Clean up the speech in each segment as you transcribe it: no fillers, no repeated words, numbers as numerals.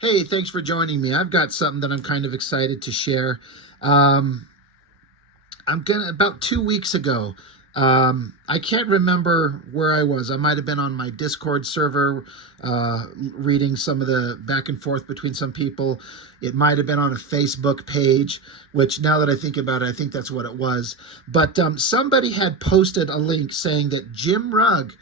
Hey, thanks for joining me. I've got something that I'm kind of excited to share. Um, about 2 weeks ago. I can't remember where I was. I might have been on my Discord server, reading some of the back and forth between some people. It might have been on a Facebook page, which now that I think about it, I think that's what it was. But somebody had posted a link saying that Jim Rugg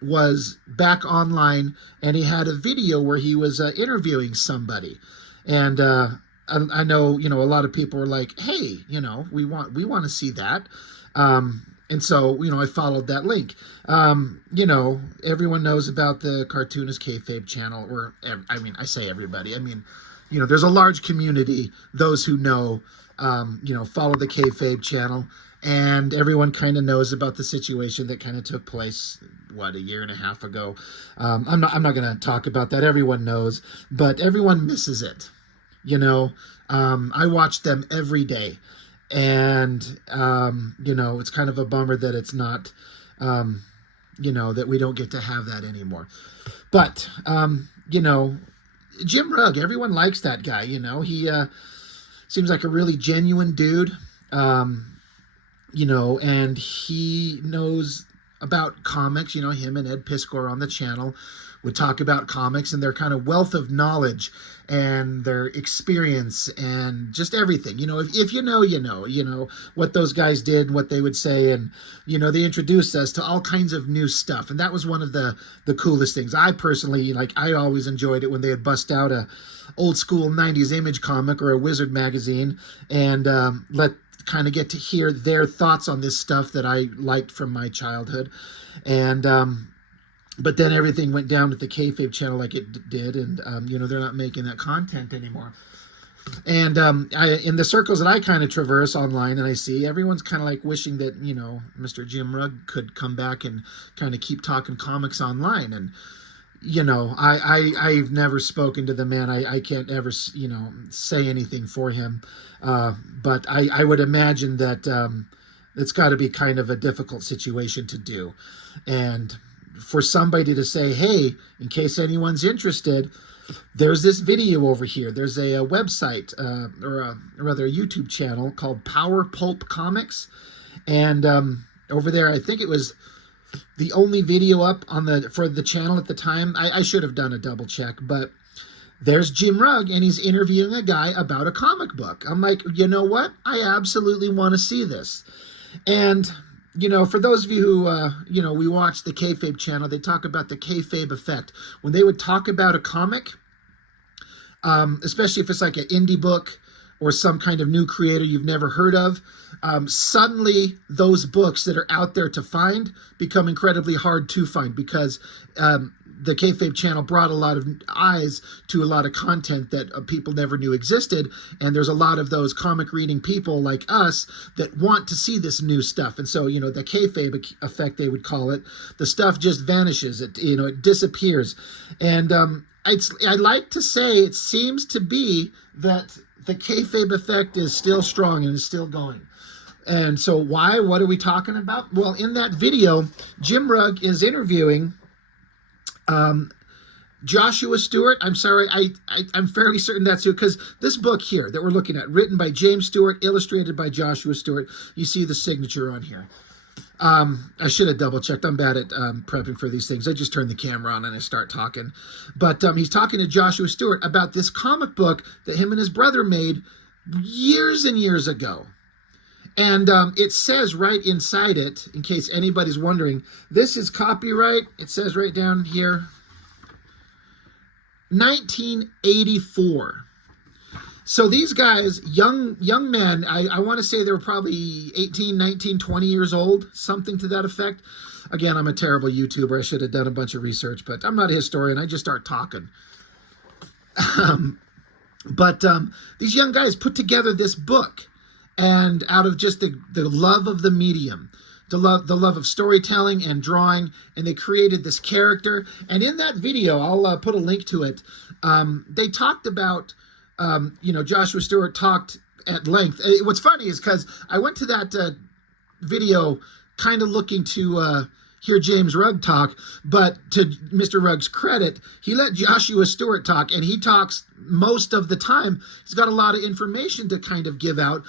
was back online, and he had a video where he was interviewing somebody. And I know, a lot of people were like, "Hey, we want to see that." And so, I followed that link. Everyone knows about the Cartoonist Kayfabe channel, or I mean, I say everybody. I mean, there's a large community. Those who know, follow the Kayfabe channel, and everyone kind of knows about the situation that kind of took place. What, a year and a half ago? I'm not going to talk about that. Everyone knows, but everyone misses it. I watch them every day, and it's kind of a bummer that it's not, that we don't get to have that anymore. But Jim Rugg, everyone likes that guy. He seems like a really genuine dude. And he knows about comics. Him and Ed Piskor on the channel would talk about comics and their kind of wealth of knowledge and their experience and just everything. If what those guys did, what they would say, and they introduced us to all kinds of new stuff, and that was one of the coolest things. I personally, I always enjoyed it when they would bust out a old school 90s Image comic or a Wizard magazine and let kind of get to hear their thoughts on this stuff that I liked from my childhood. And but then everything went down with the Kayfabe channel like it did, and they're not making that content anymore. And in the circles that I kind of traverse online, and I see everyone's kind of like wishing that Mr. Jim Rugg could come back and kind of keep talking comics online. And I've never spoken to the man. I can't ever say anything for him, but I would imagine that it's got to be kind of a difficult situation to do. And for somebody to say, "Hey, in case anyone's interested, there's this video over here. There's a website, or rather a YouTube channel called Power Pulp Comics," and over there, I think it was the only video up for the channel at the time. I should have done a double check, but there's Jim Rugg, and he's interviewing a guy about a comic book. I'm like, you know what? I absolutely want to see this. And for those of you who, we watch the Kayfabe channel, they talk about the Kayfabe effect. When they would talk about a comic, especially if it's like an indie book or some kind of new creator you've never heard of, suddenly those books that are out there to find become incredibly hard to find, because the Kayfabe channel brought a lot of eyes to a lot of content that people never knew existed. And there's a lot of those comic reading people like us that want to see this new stuff. And so, the Kayfabe effect, they would call it, the stuff just vanishes. It disappears. And I'd like to say it seems to be that the Kayfabe effect is still strong and is still going. And so why? What are we talking about? Well, in that video, Jim Rugg is interviewing Joshua Stewart. I'm sorry, I'm fairly certain that's who, because this book here that we're looking at, written by James Stewart, illustrated by Joshua Stewart, you see the signature on here. I should have double checked. I'm bad at prepping for these things. I just turn the camera on and I start talking. But he's talking to Joshua Stewart about this comic book that him and his brother made years and years ago. And it says right inside it, in case anybody's wondering, this is copyright. It says right down here, 1984. So these guys, young men, I want to say they were probably 18, 19, 20 years old, something to that effect. Again, I'm a terrible YouTuber. I should have done a bunch of research, but I'm not a historian. I just start talking. But these young guys put together this book, and out of just the love of the medium, the love of storytelling and drawing, and they created this character. And in that video, I'll put a link to it, they talked about, Joshua Stewart talked at length. What's funny is because I went to that video kind of looking to, hear James Rugg talk, but to Mr. Rugg's credit, he let Joshua Stewart talk, and he talks most of the time. He's got a lot of information to kind of give out.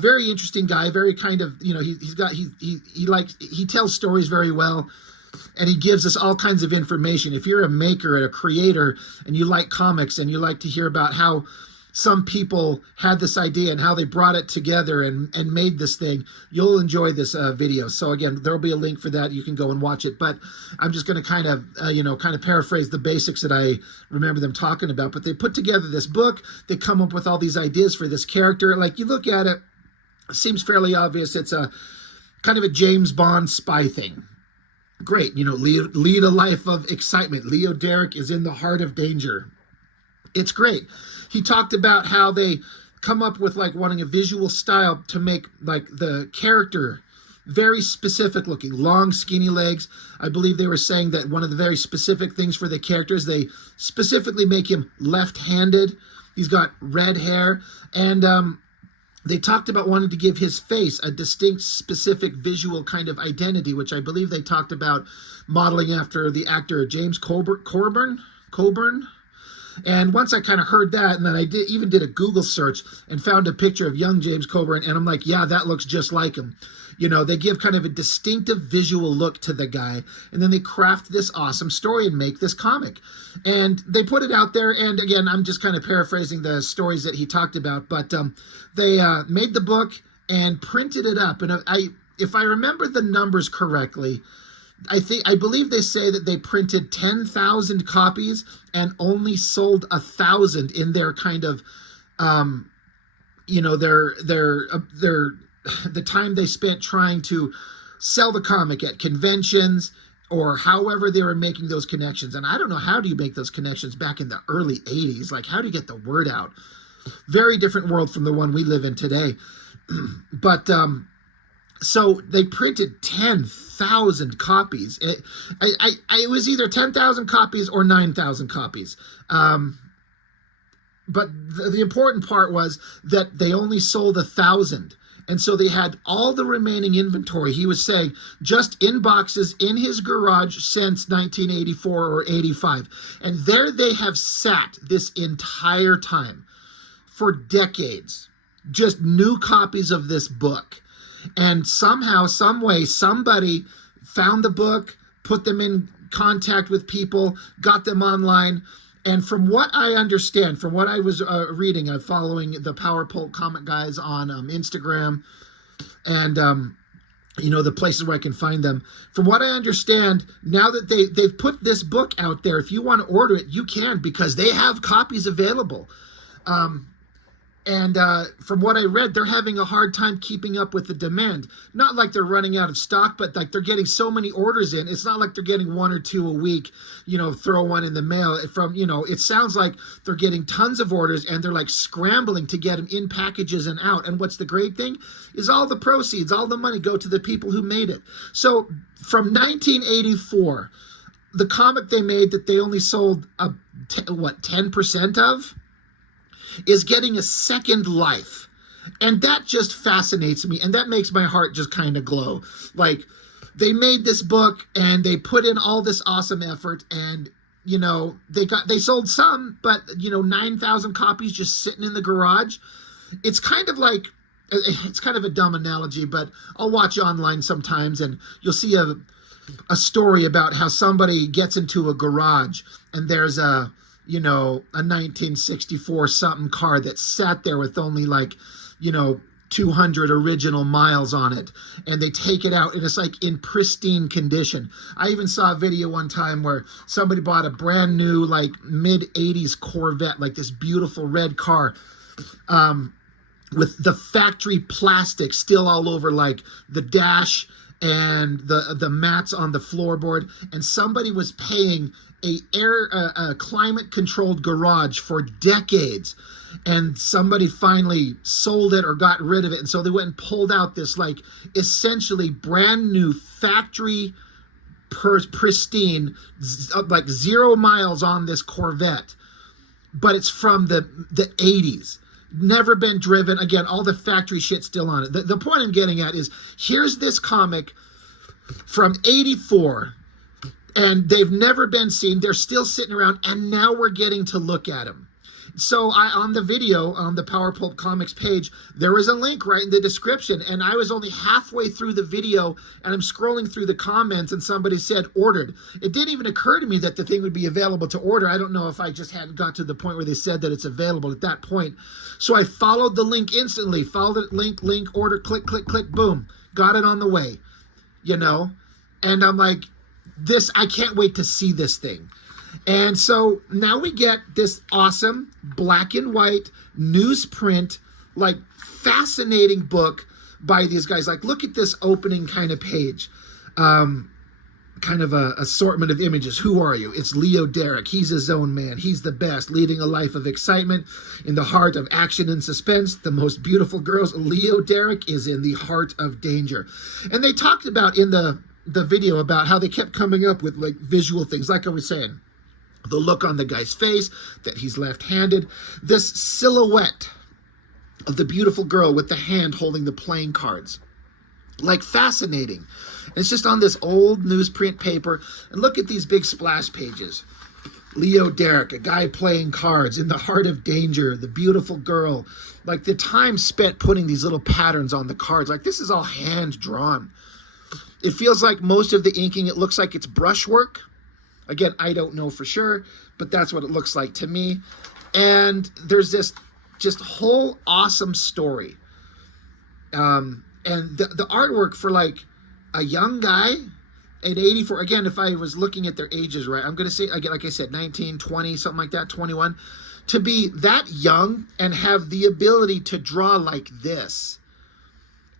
Very interesting guy, very kind of, you know, he tells stories very well, and he gives us all kinds of information. If you're a maker, a creator, and you like comics, and you like to hear about how some people had this idea and how they brought it together and made this thing, you'll enjoy this video. So again, there'll be a link for that. You can go and watch it. But I'm just going to kind of paraphrase the basics that I remember them talking about. But they put together this book. They come up with all these ideas for this character. Like, you look at it, it seems fairly obvious. It's a kind of a James Bond spy thing. Great, you know, lead a life of excitement. Leo Derrick is in the heart of danger. It's great. He talked about how they come up with like wanting a visual style to make like the character very specific looking, long, skinny legs. I believe they were saying that one of the very specific things for the characters, they specifically make him left-handed. He's got red hair, and they talked about wanting to give his face a distinct, specific visual kind of identity, which I believe they talked about modeling after the actor James Coburn. And once I kind of heard that, and then I even did a Google search and found a picture of young James Coburn, and I'm like, yeah, that looks just like him. You know, they give kind of a distinctive visual look to the guy, and then they craft this awesome story and make this comic. And they put it out there, and again, I'm just kind of paraphrasing the stories that he talked about, but they made the book and printed it up. And if I remember the numbers correctly, I believe they say that they printed 10,000 copies and only sold 1,000 in their kind of, you know, the time they spent trying to sell the comic at conventions or however they were making those connections. And I don't know, how do you make those connections back in the early 80s? Like, how do you get the word out? Very different world from the one we live in today. But so they printed 10,000 copies. It was either 10,000 copies or 9,000 copies. But the important part was that they only sold 1,000. And so they had all the remaining inventory, he was saying, just in boxes in his garage since 1984 or 85. And there they have sat this entire time for decades. Just new copies of this book. And somehow, some way, somebody found the book, put them in contact with people, got them online. And from what I understand, from what I was reading, I'm following the Power Pole Comic guys on Instagram and, you know, the places where I can find them. From what I understand, now that they've put this book out there, if you want to order it, you can, because they have copies available. And from what I read, they're having a hard time keeping up with the demand. Not like they're running out of stock, but like they're getting so many orders in. It's not like they're getting one or two a week, you know, throw one in the mail. From, you know, it sounds like they're getting tons of orders and they're like scrambling to get them in packages and out. And what's the great thing is all the proceeds, all the money go to the people who made it. So from 1984, the comic they made that they only sold 10% of, is getting a second life. And that just fascinates me, and that makes my heart just kind of glow. Like, they made this book and they put in all this awesome effort, and you know, they sold some, but you know, 9,000 copies just sitting in the garage. It's kind of like, it's kind of a dumb analogy, but I'll watch online sometimes and you'll see a story about how somebody gets into a garage and there's a 1964 something car that sat there with only 200 original miles on it, and they take it out and it's like in pristine condition. I even saw a video one time where somebody bought a brand new like mid 80s Corvette, like this beautiful red car, with the factory plastic still all over like the dash and the mats on the floorboard, and somebody was paying a climate controlled garage for decades, and somebody finally sold it or got rid of it, and so they went and pulled out this like essentially brand new factory pristine, like 0 miles on this Corvette, but it's from the 80s. Never been driven. Again, all the factory shit still on it. The point I'm getting at is, here's this comic from 84, and they've never been seen. They're still sitting around, and now we're getting to look at them. So on the video, on the Power Pulp Comics page, there was a link right in the description, and I was only halfway through the video, and I'm scrolling through the comments, and somebody said ordered. It didn't even occur to me that the thing would be available to order. I don't know if I just hadn't got to the point where they said that it's available at that point. So I followed the link instantly, followed it, link, order, click, click, click, boom, got it on the way, you know? And I'm like, I can't wait to see this thing. And so now we get this awesome black and white newsprint, like fascinating book by these guys. Like, look at this opening kind of page. Kind of a assortment of images. Who are you? It's Leo Derek. He's his own man. He's the best, leading a life of excitement in the heart of action and suspense. The most beautiful girls. Leo Derek is in the heart of danger. And they talked about in the video about how they kept coming up with like visual things, like I was saying. The look on the guy's face, that he's left-handed. This silhouette of the beautiful girl with the hand holding the playing cards. Like, fascinating. It's just on this old newsprint paper. And look at these big splash pages. Leo Derek, a guy playing cards in the heart of danger, the beautiful girl. Like, the time spent putting these little patterns on the cards. Like, this is all hand-drawn. It feels like most of the inking, it looks like it's brushwork. Again, I don't know for sure, but that's what it looks like to me. And there's this just whole awesome story. And the artwork for like a young guy at 84, again, if I was looking at their ages right, I'm going to say, again, like I said, 19, 20, something like that, 21, to be that young and have the ability to draw like this.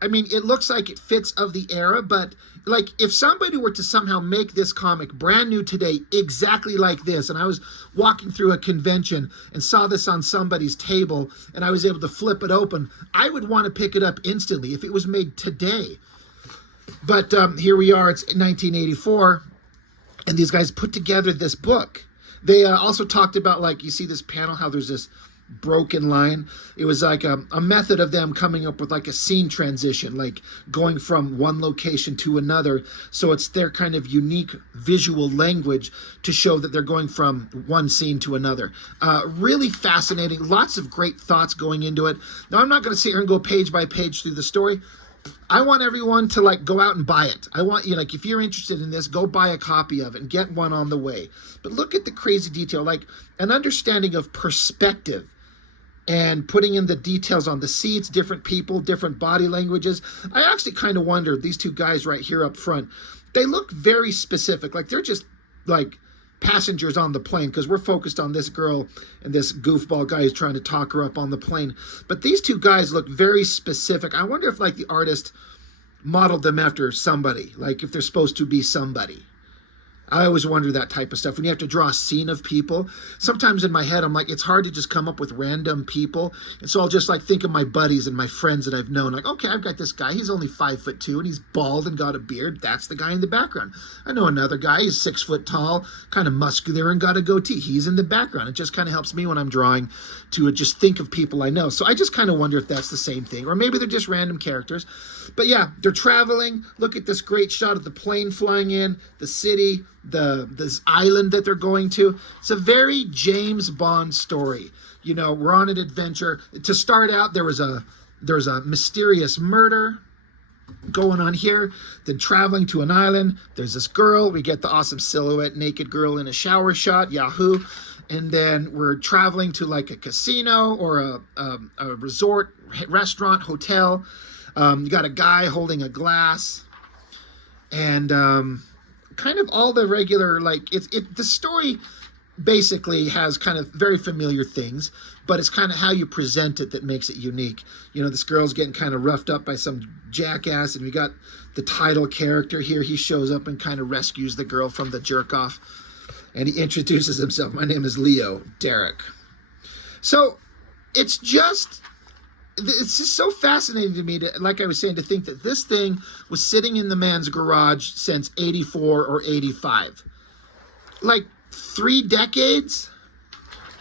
I mean, it looks like it fits of the era, but like if somebody were to somehow make this comic brand new today, exactly like this, and I was walking through a convention and saw this on somebody's table and I was able to flip it open, I would want to pick it up instantly if it was made today. But here we are, it's 1984, and these guys put together this book. They also talked about, like, you see this panel, how there's this broken line. It was like a method of them coming up with like a scene transition, like going from one location to another. So it's their kind of unique visual language to show that they're going from one scene to another. Really fascinating. Lots of great thoughts going into it. Now, I'm not going to sit here and go page by page through the story. I want everyone to like go out and buy it. I want you, like, if you're interested in this, go buy a copy of it and get one on the way. But look at the crazy detail, like an understanding of perspective and putting in the details on the seats, different people, different body languages. I actually kind of wondered, these two guys right here up front, they look very specific. Like they're just like passengers on the plane, because we're focused on this girl and this goofball guy who's trying to talk her up on the plane. But these two guys look very specific. I wonder if like the artist modeled them after somebody, like if they're supposed to be somebody. I always wonder that type of stuff. When you have to draw a scene of people, sometimes in my head, I'm like, it's hard to just come up with random people. And so I'll just like think of my buddies and my friends that I've known. Like, okay, I've got this guy. He's only 5'2" and he's bald and got a beard. That's the guy in the background. I know another guy. He's 6 foot tall, kind of muscular and got a goatee. He's in the background. It just kind of helps me when I'm drawing to just think of people I know. So I just kind of wonder if that's the same thing, or maybe they're just random characters. But yeah, they're traveling. Look at this great shot of the plane flying in, the city, this island that they're going to. It's a very James Bond story. You know, we're on an adventure. To start out, there's a mysterious murder going on here. Then traveling to an island, there's this girl. We get the awesome silhouette naked girl in a shower shot, Yahoo. And then we're traveling to like a casino or a resort, restaurant, hotel. You got a guy holding a glass, and kind of all the regular, like, the story basically has kind of very familiar things, but it's kind of how you present it that makes it unique. You know, this girl's getting kind of roughed up by some jackass, and we got the title character here. He shows up and kind of rescues the girl from the jerk-off, and he introduces himself. My name is Leo Derek. So it's just so fascinating to me, like I was saying, to think that this thing was sitting in the man's garage since 84 or 85. Like 3 decades?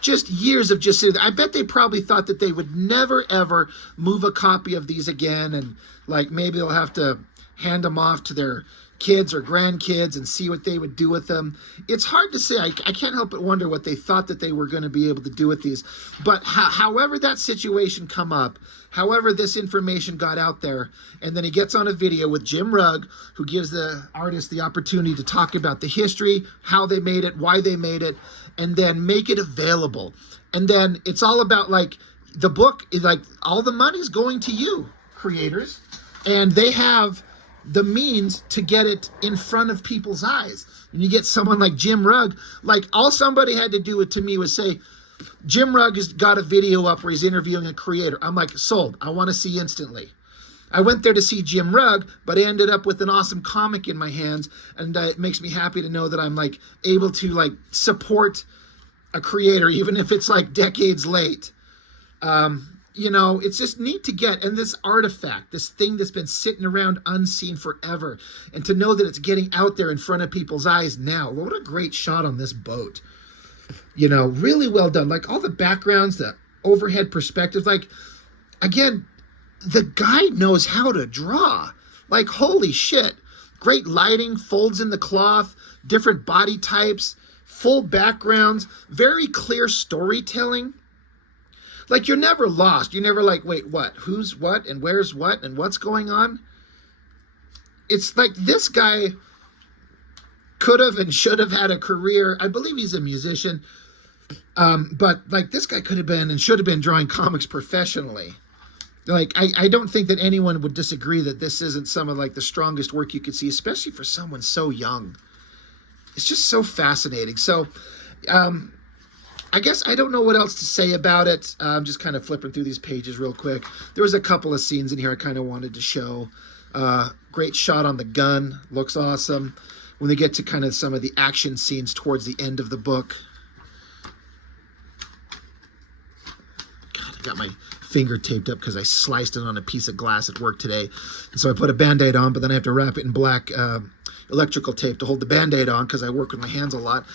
Just years of just sitting there. I bet they probably thought that they would never, ever move a copy of these again, and like maybe they'll have to hand them off to their kids or grandkids and see what they would do with them. It's hard to say. I can't help but wonder what they thought that they were going to be able to do with these. But however that situation come up, however this information got out there, and then he gets on a video with Jim Rugg, who gives the artist the opportunity to talk about the history, how they made it, why they made it, and then make it available. And then it's all about, like, the book is like, all the money's going to you, creators, and they have the means to get it in front of people's eyes. And you get someone like Jim Rugg, like, all somebody had to do to me was say, Jim Rugg has got a video up where he's interviewing a creator. I'm like, sold. I want to see instantly. I went there to see Jim Rugg, but I ended up with an awesome comic in my hands, and it makes me happy to know that I'm, like, able to, like, support a creator, even if it's, like, decades late. You know, it's just neat to get, and this artifact, this thing that's been sitting around unseen forever, and to know that it's getting out there in front of people's eyes now. What a great shot on this boat. You know, really well done. Like, all the backgrounds, the overhead perspectives, like, again, the guy knows how to draw. Like, holy shit. Great lighting, folds in the cloth, different body types, full backgrounds, very clear storytelling. Like, you're never lost. You're never like, wait, what? Who's what? And where's what? And what's going on? It's like this guy could have and should have had a career. I believe he's a musician. But, like, this guy could have been and should have been drawing comics professionally. Like, I don't think that anyone would disagree that this isn't some of, like, the strongest work you could see, especially for someone so young. It's just so fascinating. So, I guess I don't know what else to say about it. I'm just kind of flipping through these pages real quick. There was a couple of scenes in here I kind of wanted to show. Great shot on the gun. Looks awesome. When they get to kind of some of the action scenes towards the end of the book. God, I got my finger taped up because I sliced it on a piece of glass at work today. And so I put a Band-Aid on, but then I have to wrap it in black electrical tape to hold the Band-Aid on because I work with my hands a lot.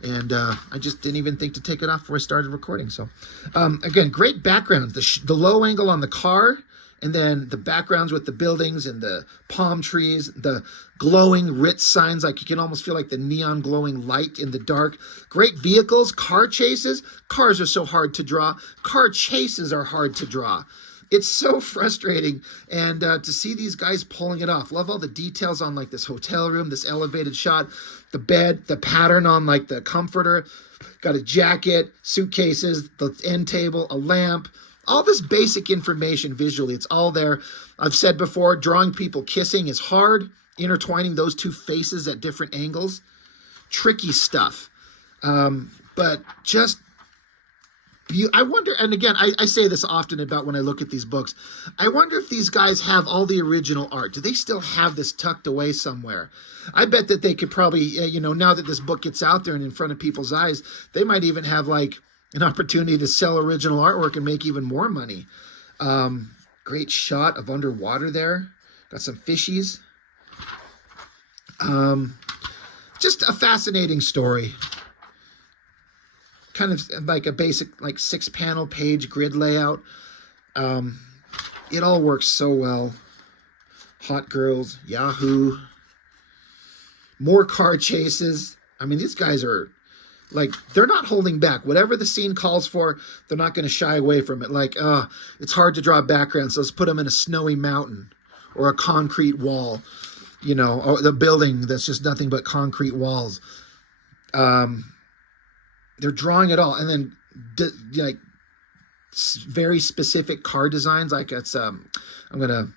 And I just didn't even think to take it off before I started recording. So, again, great backgrounds. The low angle on the car, and then the backgrounds with the buildings and the palm trees, the glowing Ritz signs, like you can almost feel like the neon glowing light in the dark. Great vehicles, car chases. Cars are so hard to draw. Car chases are hard to draw. It's so frustrating, and to see these guys pulling it off. Love all the details on, like, this hotel room, this elevated shot, the bed, the pattern on, like, the comforter, got a jacket, suitcases, the end table, a lamp, all this basic information visually. It's all there. I've said before, drawing people kissing is hard, intertwining those two faces at different angles. Tricky stuff, but just I wonder, and again, I say this often about when I look at these books, I wonder if these guys have all the original art. Do they still have this tucked away somewhere? I bet that they could probably, you know, now that this book gets out there and in front of people's eyes, they might even have, like, an opportunity to sell original artwork and make even more money. Great shot of underwater there. Got some fishies. Just a fascinating story. Kind of like a basic, like, 6-panel page grid layout. It all works so well. Hot girls, Yahoo. More car chases. I mean, these guys are, like, they're not holding back. Whatever the scene calls for, they're not going to shy away from it. Like, it's hard to draw backgrounds, so let's put them in a snowy mountain or a concrete wall, you know, or the building that's just nothing but concrete walls. They're drawing it all, and then like very specific car designs. Like, it's I'm gonna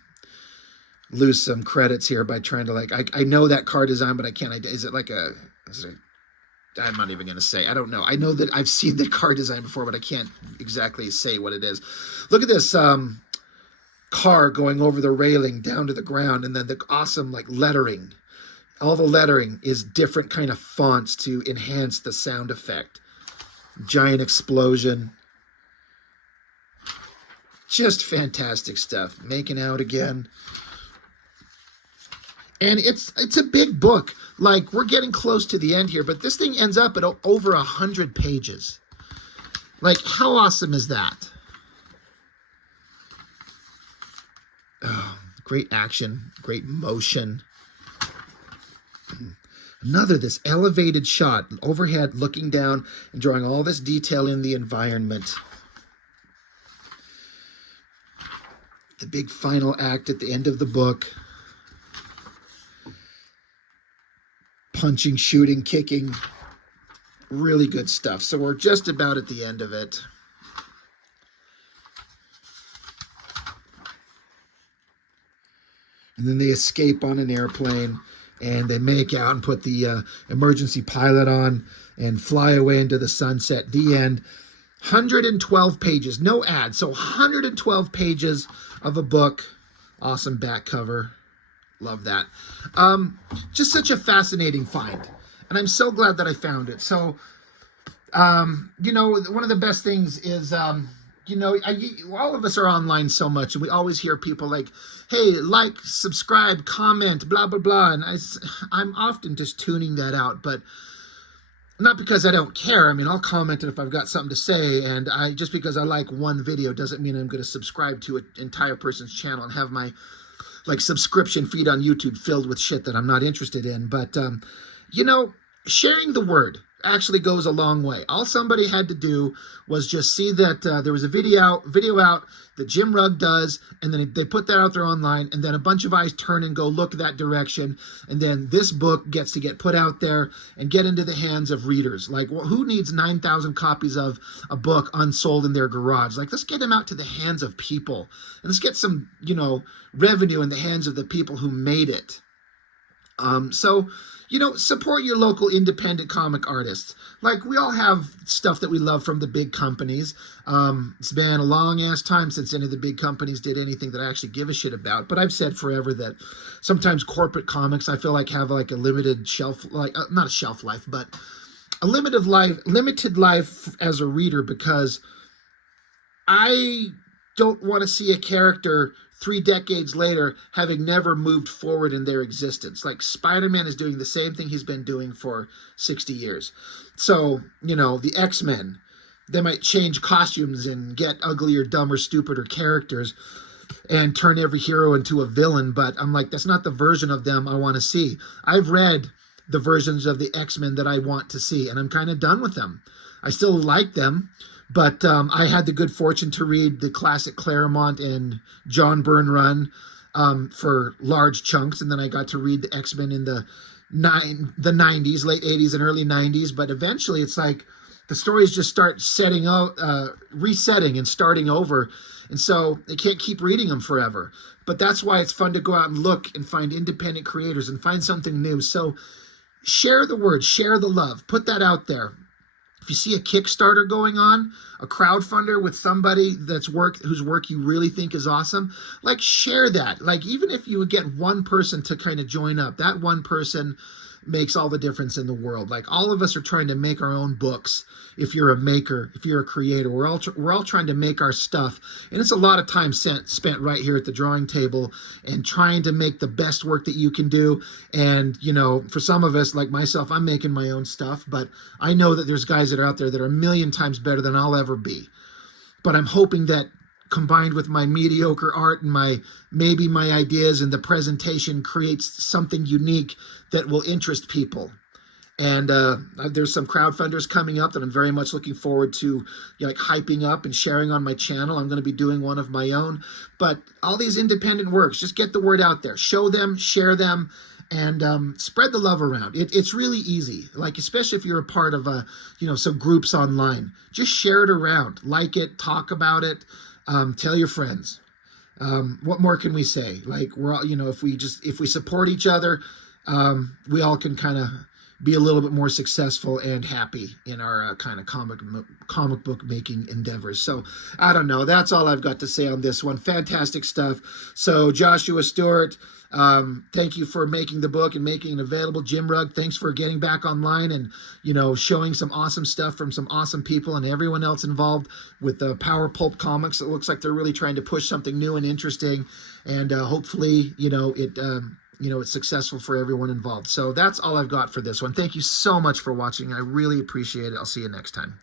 lose some credits here by trying to, like, I know that car design, but I can't. Is it like I'm not even gonna say. I don't know. I know that I've seen the car design before, but I can't exactly say what it is. Look at this car going over the railing down to the ground, and then the awesome, like, lettering. All the lettering is different kind of fonts to enhance the sound effect. Giant explosion. Just fantastic stuff. Making out again. And it's a big book. Like, we're getting close to the end here, but this thing ends up at over 100 pages. Like, how awesome is that? Oh, great action, great motion. Another, this elevated shot, overhead, looking down and drawing all this detail in the environment. The big final act at the end of the book. Punching, shooting, kicking. Really good stuff. So we're just about at the end of it. And then they escape on an airplane, and they make out and put the emergency pilot on and fly away into the sunset. The end. 112 pages, no ads. So 112 pages of a book. Awesome back cover. Love that. Just such a fascinating find. And I'm so glad that I found it. So, you know, one of the best things is, you know, all of us are online so much, and we always hear people like, hey, like, subscribe, comment, blah, blah, blah. And I'm often just tuning that out, but not because I don't care. I mean, I'll comment if I've got something to say, and just because I like one video doesn't mean I'm going to subscribe to an entire person's channel and have my like subscription feed on YouTube filled with shit that I'm not interested in. But, you know, sharing the word actually goes a long way. All somebody had to do was just see that there was a video out that Jim Rugg does, and then they put that out there online, and then a bunch of eyes turn and go look that direction, and then this book gets to get put out there and get into the hands of readers. Like, who needs 9,000 copies of a book unsold in their garage? Like, let's get them out to the hands of people, and let's get some, you know, revenue in the hands of the people who made it. So, you know, support your local independent comic artists. Like, we all have stuff that we love from the big companies. It's been a long-ass time since any of the big companies did anything that I actually give a shit about. But I've said forever that sometimes corporate comics, I feel like, have like a limited shelf, like not a shelf life, but a limited life as a reader, because I don't want to see a character 3 decades later having never moved forward in their existence. Like, Spider-Man is doing the same thing he's been doing for 60 years. So, you know, the X-Men, they might change costumes and get uglier, dumber, stupider characters and turn every hero into a villain, but I'm like, that's not the version of them I want to see. I've read the versions of the X-Men that I want to see, and I'm kind of done with them. I still like them, but I had the good fortune to read the classic Claremont and John Byrne run for large chunks, and then I got to read the X-Men in the 90s, late 80s and early 90s. But eventually it's like the stories just start resetting and starting over, and so they can't keep reading them forever. But that's why it's fun to go out and look and find independent creators and find something new. So share the word, share the love, put that out there. If you see a Kickstarter going on, a crowdfunder with somebody whose work you really think is awesome, like, share that. Like, even if you would get one person to kind of join up, that one person makes all the difference in the world. Like, all of us are trying to make our own books. If you're a maker, if you're a creator, we're all trying to make our stuff. And it's a lot of time spent right here at the drawing table and trying to make the best work that you can do. And, you know, for some of us, like myself, I'm making my own stuff, but I know that there's guys that are out there that are a million times better than I'll ever be. But I'm hoping that combined with my mediocre art and maybe my ideas and the presentation creates something unique that will interest people. And there's some crowdfunders coming up that I'm very much looking forward to, you know, like, hyping up and sharing on my channel. I'm going to be doing one of my own. But all these independent works, just get the word out there. Show them, share them, and spread the love around. It's really easy, like, especially if you're a part of some groups online. Just share it around, like it, talk about it, tell your friends. What more can we say? Like, we're all, you know, if we support each other, we all can kind of be a little bit more successful and happy in our kind of comic book making endeavors. So I don't know. That's all I've got to say on this one. Fantastic stuff. So Joshua Stewart, thank you for making the book and making it available. Jim Rugg, thanks for getting back online and, you know, showing some awesome stuff from some awesome people, and everyone else involved with the Power Pulp Comics. It looks like they're really trying to push something new and interesting, and hopefully, it's successful for everyone involved. So that's all I've got for this one. Thank you so much for watching. I really appreciate it. I'll see you next time.